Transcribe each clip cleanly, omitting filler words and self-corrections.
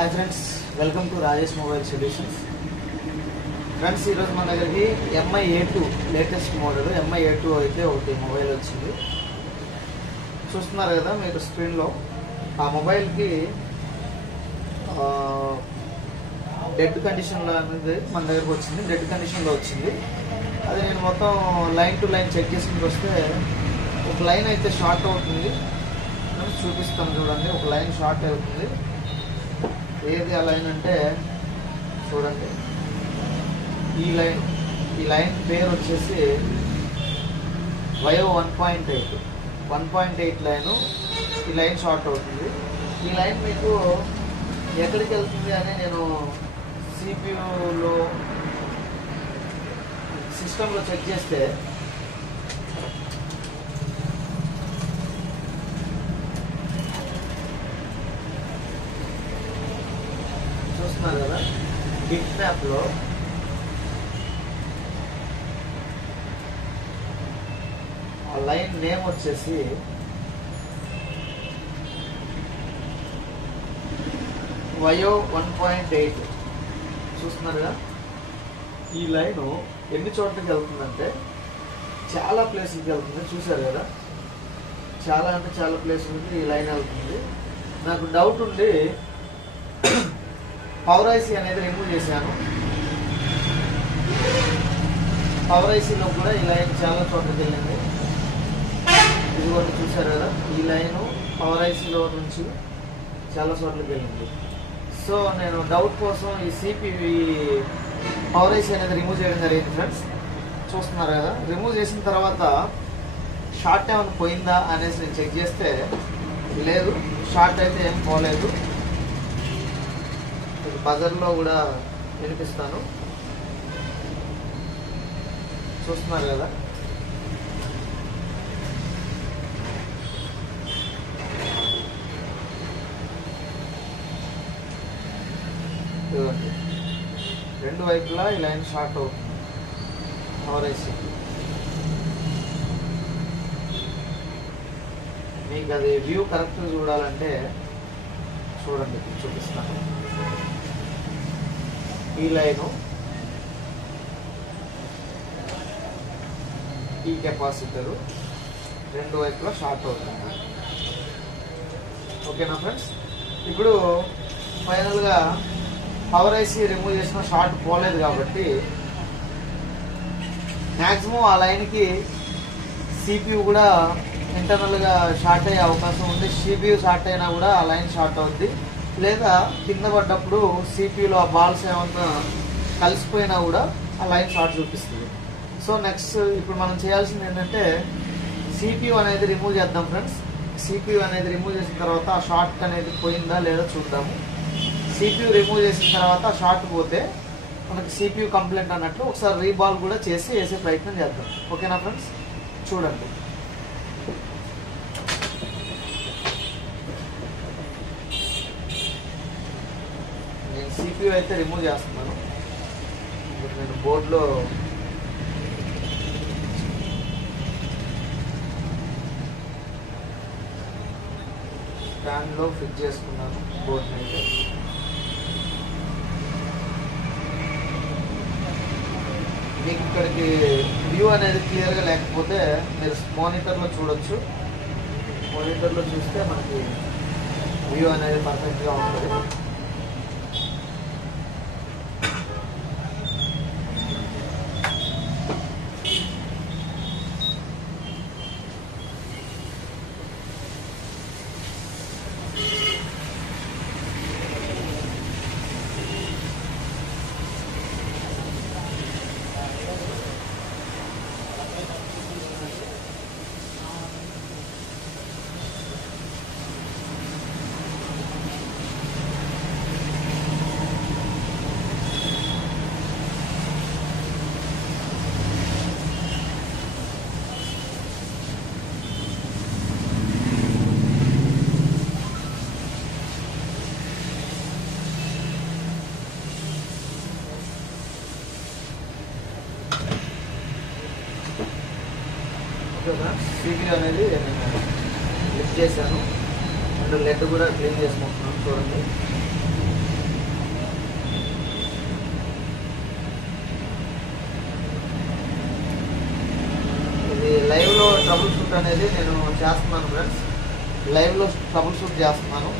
Hi friends, welcome to Rajesh mobile solutions. Friends मन दर की MI A2 latest model MI A2 అయితే ఒకటి మొబైల్ వచ్చింది చూస్తున్నారు కదా మీరు స్క్రీన్ లో। ఆ మొబైల్ కి డెడ్ కండిషన్ లో అనేది మన దగ్గరికి వచ్చింది, డెడ్ కండిషన్ లో వచ్చింది। అది నేను మొత్తం లైన్ టు లైన్ చెక్ చేసుకుంటూ వస్తే ఒక లైన్ అయితే షార్ట్ అవుతుంది, చూపిస్తాను చూడండి। ఒక లైన్ షార్ట్ అవుతుంది, ఏది ఆ లైన్ అంటే చూడండి, ఈ లైన్ పేరు వచ్చేసి వయో 1.8 లైన్। ఈ లైన్ షార్ట్ అవుతుంది। ఈ లైన్ మీకు ఎక్కడికి వెళ్తుంది అని నేను సిపియూలో సిస్టంలో చెక్ చేస్తే చూస్తున్నారు కదా, బిట్ మ్యాప్ లో ఆ లైన్ నేమ్ వచ్చేసి వయో 1.8 చూస్తున్నారుగా। ఈ లైన్ ఎన్ని చోట్లకి వెళ్తుందంటే చాలా ప్లేసులకి వెళ్తుంది, చూసారు కదా, చాలా అంటే చాలా ప్లేసులకి ఈ లైన్ వెళ్తుంది। నాకు డౌట్ ఉండి పవర్ ఐసీ అనేది రిమూవ్ చేశాను। పవర్ ఐసీలో కూడా ఈ లైన్ చాలా చోట్లకి వెళ్ళింది, ఇది కూడా చూసారు కదా। ఈ లైన్ పవర్ ఐసీలో నుంచి చాలా చోట్లకి వెళ్ళింది। సో నేను డౌట్ కోసం ఈ సిపివి పవర్ ఐసీ అనేది రిమూవ్ చేయడం జరిగింది ఫ్రెండ్స్, చూస్తున్నారు కదా। రిమూవ్ చేసిన తర్వాత షార్ట్ ఏమైనా పోయిందా అనేసి నేను చెక్ చేస్తే లేదు, షార్ట్ అయితే ఏం పోలేదు। బజర్లో కూడా వినిపిస్తాను, చూస్తున్నారు కదా। రెండు వైపులా ఈ లైన్ షార్ట్ అవుతుంది పవర్ ఐసీ। మీకు అది వ్యూ కరెక్ట్ చూడాలంటే చూడండి, చూపిస్తాను। ఈ లైను ఈ కెపాసిటర్ రెండు వైపులా షార్ట్ అవుతుంది, ఓకేనా ఫ్రెండ్స్। ఇప్పుడు ఫైనల్గా పవర్ ఐసీ రిమూవ్ చేసిన షార్ట్ పోలేదు కాబట్టి మ్యాక్సిమం ఆ లైన్కి సిపియు కూడా ఇంటర్నల్గా షార్ట్ అయ్యే అవకాశం ఉంది। సిపియు షార్ట్ అయినా కూడా ఆ లైన్ షార్ట్ అవుద్ది, లేదా కింద పడ్డప్పుడు సిపియూలో ఆ బాల్స్ ఏమన్నా కలిసిపోయినా కూడా ఆ లైన్ షార్ట్ చూపిస్తుంది। సో నెక్స్ట్ ఇప్పుడు మనం చేయాల్సింది ఏంటంటే సిపియూ అనేది రిమూవ్ చేద్దాం ఫ్రెండ్స్। సిపియూ అనేది రిమూవ్ చేసిన తర్వాత ఆ షార్ట్ అనేది పోయిందా లేదా చూద్దాము। సిపియూ రిమూవ్ చేసిన తర్వాత ఆ షార్ట్ పోతే మనకి సిపియూ కంప్లైంట్ అన్నట్లు ఒకసారి రీబాల్ కూడా చేసి వేసే ప్రయత్నం చేద్దాం, ఓకేనా ఫ్రెండ్స్। చూడండి, నేను సిపియూ అయితే రిమూవ్ చేస్తున్నాను। నేను బోర్డులో స్టాండ్లో ఫిట్ చేసుకున్నాను బోర్డుని అయితే। మీకు ఇక్కడికి వ్యూ అనేది క్లియర్గా లేకపోతే మీరు మానిటర్లో చూడొచ్చు, మానిటర్లో చూస్తే మనకి వ్యూ అనేది పర్ఫెక్ట్గా ఉంటుంది। సీపీయూ అనేది నేను లిఫ్ట్ చేశాను అండ్ లెడ్ కూడా క్లీన్ చేసుకుంటున్నాను చూడండి. ఇది లైవ్లో ట్రబుల్ షూట్ అనేది నేను చేస్తున్నాను ఫ్రెండ్స్, లైవ్లో ట్రబుల్ షూట్ చేస్తున్నాను.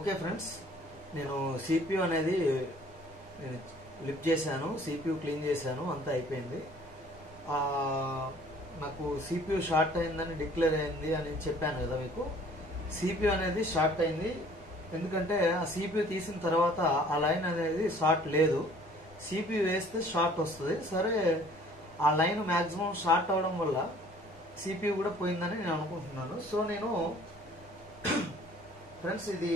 ఓకే ఫ్రెండ్స్, నేను సిపియు అనేది నేను లిఫ్ట్ చేశాను, సిపియు క్లీన్ చేశాను, అంతా అయిపోయింది. నాకు సిపియు షార్ట్ అయిందని డిక్లేర్ అయింది అని చెప్పాను కదా మీకు. సిపియు అనేది షార్ట్ అయింది ఎందుకంటే ఆ సిపియు తీసిన తర్వాత ఆ లైన్ అనేది షార్ట్ లేదు, సిపియు వేస్తే షార్ట్ వస్తుంది. సరే, ఆ లైన్ మ్యాక్సిమం షార్ట్ అవడం వల్ల సిపియు కూడా పోయిందని నేను అనుకుంటున్నాను. సో నేను ఫ్రెండ్స్, ఇది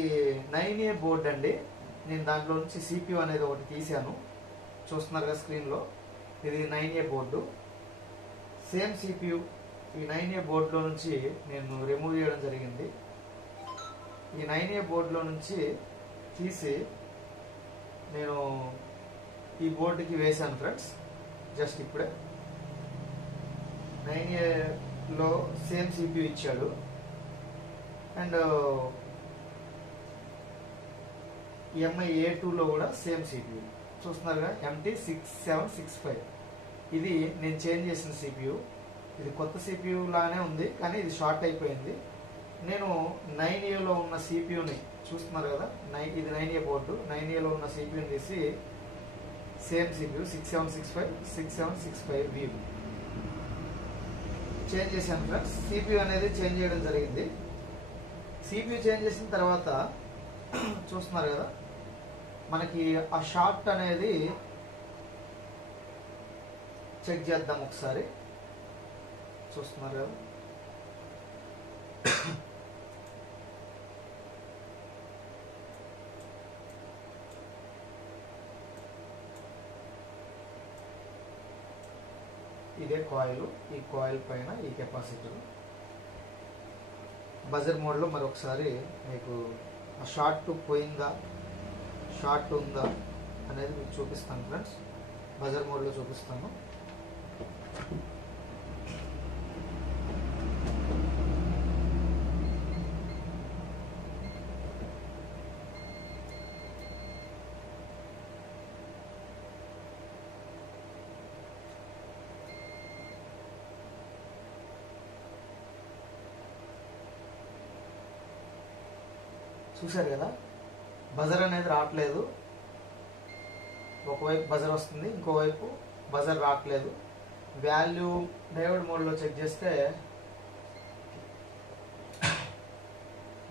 9A బోర్డ్ అండి. నేను దాంట్లో నుంచి సిపియు అనేది ఒకటి తీసాను, చూస్తున్నారు కదా స్క్రీన్లో. ఇది 9A బోర్డు, సేమ్ సిపియు ఈ 9A బోర్డులో నుంచి నేను రిమూవ్ చేయడం జరిగింది. ఈ 9A బోర్డులో నుంచి తీసి నేను ఈ బోర్డుకి వేశాను ఫ్రెండ్స్. జస్ట్ ఇప్పుడే 9Aలో సేమ్ సిపియు ఇచ్చాడు. అండ్ MI-A2లో కూడా సేమ్ సిపియు చూస్తున్నారుగా, MT6765. ఇది నేను చేంజ్ చేసిన సిపియు. ఇది కొత్త సిపియు లానే ఉంది, కానీ ఇది షార్ట్ అయిపోయింది. నేను 9Aలో ఉన్న సిపియుని చూస్తున్నారు కదా, ఇది 9A బోర్డు. 9Aలో ఉన్న సిపియుని తీసి సేమ్ సిపియు 6765 వ్యూ చేంజ్ చేశాను ఫ్రెండ్స్. సిపియు అనేది చేంజ్ చేయడం జరిగింది. సిపియు చేంజ్ చేసిన తర్వాత చూస్తున్నారు కదా, మనకి ఆ షార్ట్ అనేది చెక్ చేద్దాం ఒకసారి. చూస్తున్నారు కదా, ఇదే కాయిల్. ఈ కాయిల్ పైన ఈ కెపాసిటర్ బజర్ మోడ్లో మరొకసారి మీకు ఆ షార్ట్ పోయిందా, షార్ట్ ఉందా అనేది మీకు చూపిస్తాను ఫ్రెండ్స్. బజర్ మోడ్లో చూపిస్తాను. చూశారు కదా, బజర్ అనేది రావట్లేదు. ఒకవైపు బజర్ వస్తుంది, ఇంకోవైపు బజర్ రావట్లేదు. వాల్యూ డయోడ్ మోడ్లో చెక్ చేస్తే,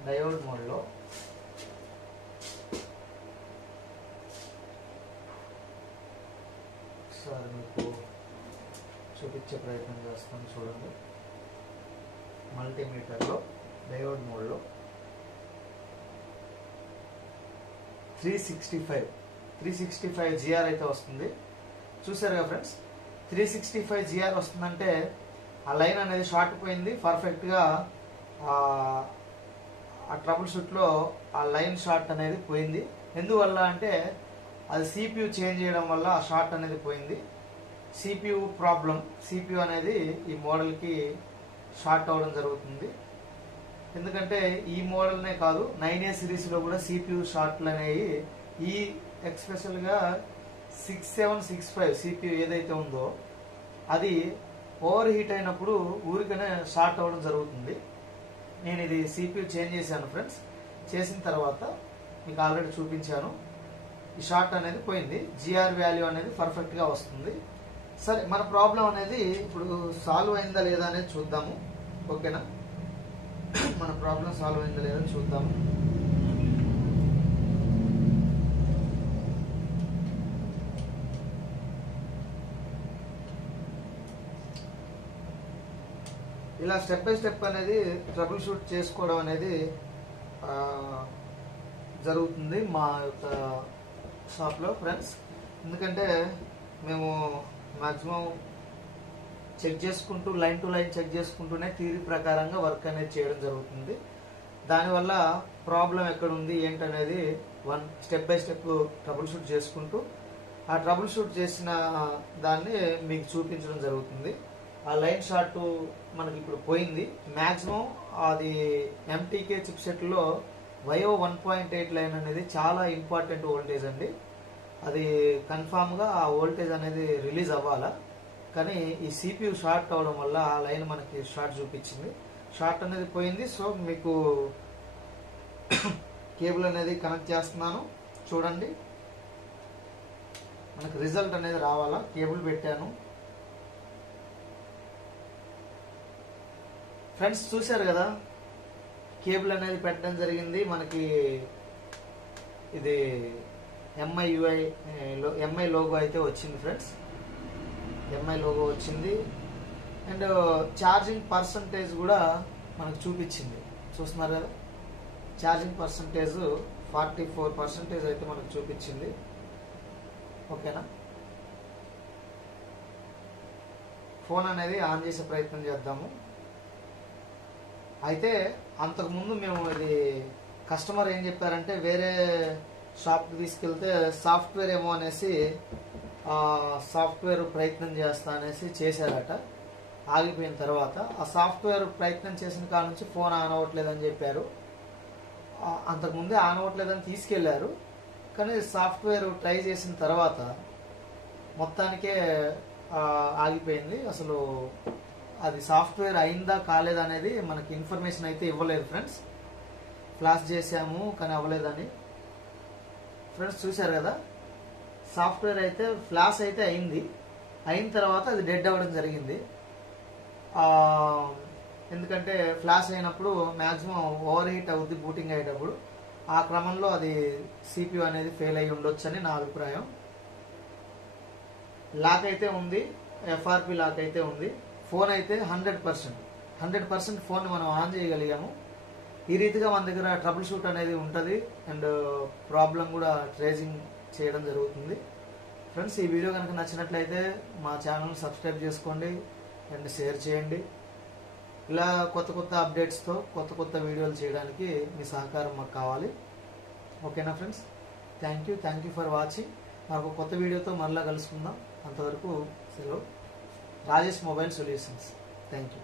డయోడ్ మోడ్లో ఒకసారి మీకు చూపించే ప్రయత్నం చేస్తాను చూడండి. మల్టీమీటర్లో డయోడ్ మోడ్లో 365 GR అయితే వస్తుంది. చూసారు కదా ఫ్రెండ్స్, 365 GR వస్తుందంటే ఆ లైన్ అనేది షార్ట్ పోయింది. పర్ఫెక్ట్గా ఆ ట్రబుల్ షూట్లో ఆ లైన్ షార్ట్ అనేది పోయింది. ఎందువల్ల అంటే అది సిపియు చేంజ్ చేయడం వల్ల ఆ షార్ట్ అనేది పోయింది. సిపియు ప్రాబ్లం, సిపియు అనేది ఈ మోడల్కి షార్ట్ అవ్వడం జరుగుతుంది. ఎందుకంటే ఈ మోడల్నే కాదు, 9A సిరీస్లో కూడా సిపియు షార్ట్లు అనేవి ఈ ఎక్స్పెషల్గా 6765 సిపియు ఏదైతే ఉందో అది ఓవర్ హీట్ అయినప్పుడు ఊరికనే షార్ట్ అవ్వడం జరుగుతుంది. నేను ఇది సిపియు చేంజ్ చేశాను ఫ్రెండ్స్. చేసిన తర్వాత మీకు ఆల్రెడీ చూపించాను, ఈ షార్ట్ అనేది పోయింది. జిఆర్ వాల్యూ అనేది పర్ఫెక్ట్గా వస్తుంది. సరే, మన ప్రాబ్లం అనేది ఇప్పుడు సాల్వ్ అయిందా లేదా అనేది చూద్దాము. ఓకేనా, మన ప్రాబ్లం సాల్వ్ అయిందా లేదా చూద్దాము. ఇలా స్టెప్ బై స్టెప్ అనేది ట్రబుల్ షూట్ చేసుకోవడం అనేది జరుగుతుంది మా యొక్క షాప్లో ఫ్రెండ్స్. ఎందుకంటే మేము మ్యాక్సిమం చెక్ చేసుకుంటూ లైన్ టు లైన్ చెక్ చేసుకుంటూనే థియరీ ప్రకారంగా వర్క్ అనేది చేయడం జరుగుతుంది. దానివల్ల ప్రాబ్లం ఎక్కడ ఉంది ఏంటనేది step by step trouble shoot చేసుకుంటూ ఆ ట్రబుల్ షూట్ చేసిన దాన్ని మీకు చూపించడం జరుగుతుంది. ఆ లైన్ షార్ట్ మనకి ఇప్పుడు పోయింది. మ్యాక్సిమం అది ఎంటీకే చిప్ సెట్ లో వైఓ 1.8 లైన్ అనేది చాలా ఇంపార్టెంట్ వోల్టేజ్ అండి. అది కన్ఫామ్ గా ఆ వోల్టేజ్ అనేది రిలీజ్ అవ్వాలా. కానీ ఈ సిపియు షార్ట్ అవడం వల్ల ఆ లైన్ మనకి షార్ట్ చూపించింది. షార్ట్ అనేది పోయింది. సో మీకు కేబుల్ అనేది కనెక్ట్ చేస్తున్నాను చూడండి. మనకు రిజల్ట్ అనేది రావాలా. కేబుల్ పెట్టాను ఫ్రెండ్స్, చూశారు కదా కేబుల్ అనేది పెట్టడం జరిగింది. మనకి ఇది ఎంఐ లోగో అయితే వచ్చింది ఫ్రెండ్స్. ఎంఐ లోగో వచ్చింది. అండ్ ఛార్జింగ్ పర్సంటేజ్ కూడా మనకు చూపించింది. చూస్తున్నారు కదా, ఛార్జింగ్ పర్సంటేజ్ 44% అయితే మనకు చూపించింది. ఓకేనా, ఫోన్ అనేది ఆన్ చేసే ప్రయత్నం చేద్దాము. అయితే అంతకుముందు మేము ఇది కస్టమర్ ఏం చెప్పారంటే వేరే షాప్కి తీసుకెళ్తే సాఫ్ట్వేర్ ఏమో అనేసి సాఫ్ట్వేర్ ప్రయత్నం చేస్తా అనేసి చేశారట. ఆగిపోయిన తర్వాత ఆ సాఫ్ట్వేర్ ప్రయత్నం చేసిన కాడ నుంచి ఫోన్ ఆన్ అవ్వట్లేదని చెప్పారు. అంతకుముందే ఆన్ అవ్వట్లేదని తీసుకెళ్లారు. కానీ సాఫ్ట్వేర్ ట్రై చేసిన తర్వాత మొత్తానికే ఆగిపోయింది. అసలు అది సాఫ్ట్వేర్ అయిందా కాలేదా అనేది మనకి ఇన్ఫర్మేషన్ అయితే ఇవ్వలేదు ఫ్రెండ్స్. ఫ్లాష్ చేసాము కానీ అవ్వలేదని. ఫ్రెండ్స్ చూశారు కదా, సాఫ్ట్వేర్ అయితే ఫ్లాష్ అయితే అయింది. అయిన తర్వాత అది డెడ్ అవ్వడం జరిగింది. ఎందుకంటే ఫ్లాష్ అయినప్పుడు మ్యాక్సిమం ఓవర్ హీట్ అవుద్ది బూటింగ్ అయ్యేటప్పుడు. ఆ క్రమంలో అది సిపియు అనేది ఫెయిల్ అయ్యి ఉండొచ్చు అని నా అభిప్రాయం. లాక్ అయితే ఉంది, ఎఫ్ఆర్పి లాక్ అయితే ఉంది. ఫోన్ అయితే 100% ఫోన్ మనం ఆన్ చేయగలిగాము. ఈ రీతిగా మన దగ్గర ట్రబుల్ షూట్ అనేది ఉంటుంది. అండ్ ప్రాబ్లం కూడా ట్రేసింగ్ చేయడం జరుగుతుంది. ఫ్రెండ్స్, ఈ వీడియో కనుక నచ్చినట్లయితే మా ఛానల్ని సబ్స్క్రైబ్ చేసుకోండి అండ్ షేర్ చేయండి. ఇలా కొత్త అప్డేట్స్తో కొత్త వీడియోలు చేయడానికి మీ సహకారం మాకు కావాలి. ఓకేనా friends, thank you for watching. మాకు కొత్త వీడియోతో మరలా కలుసుకుందాం. అంతవరకు సెలవు. Rajesh mobile solutions. Thank you.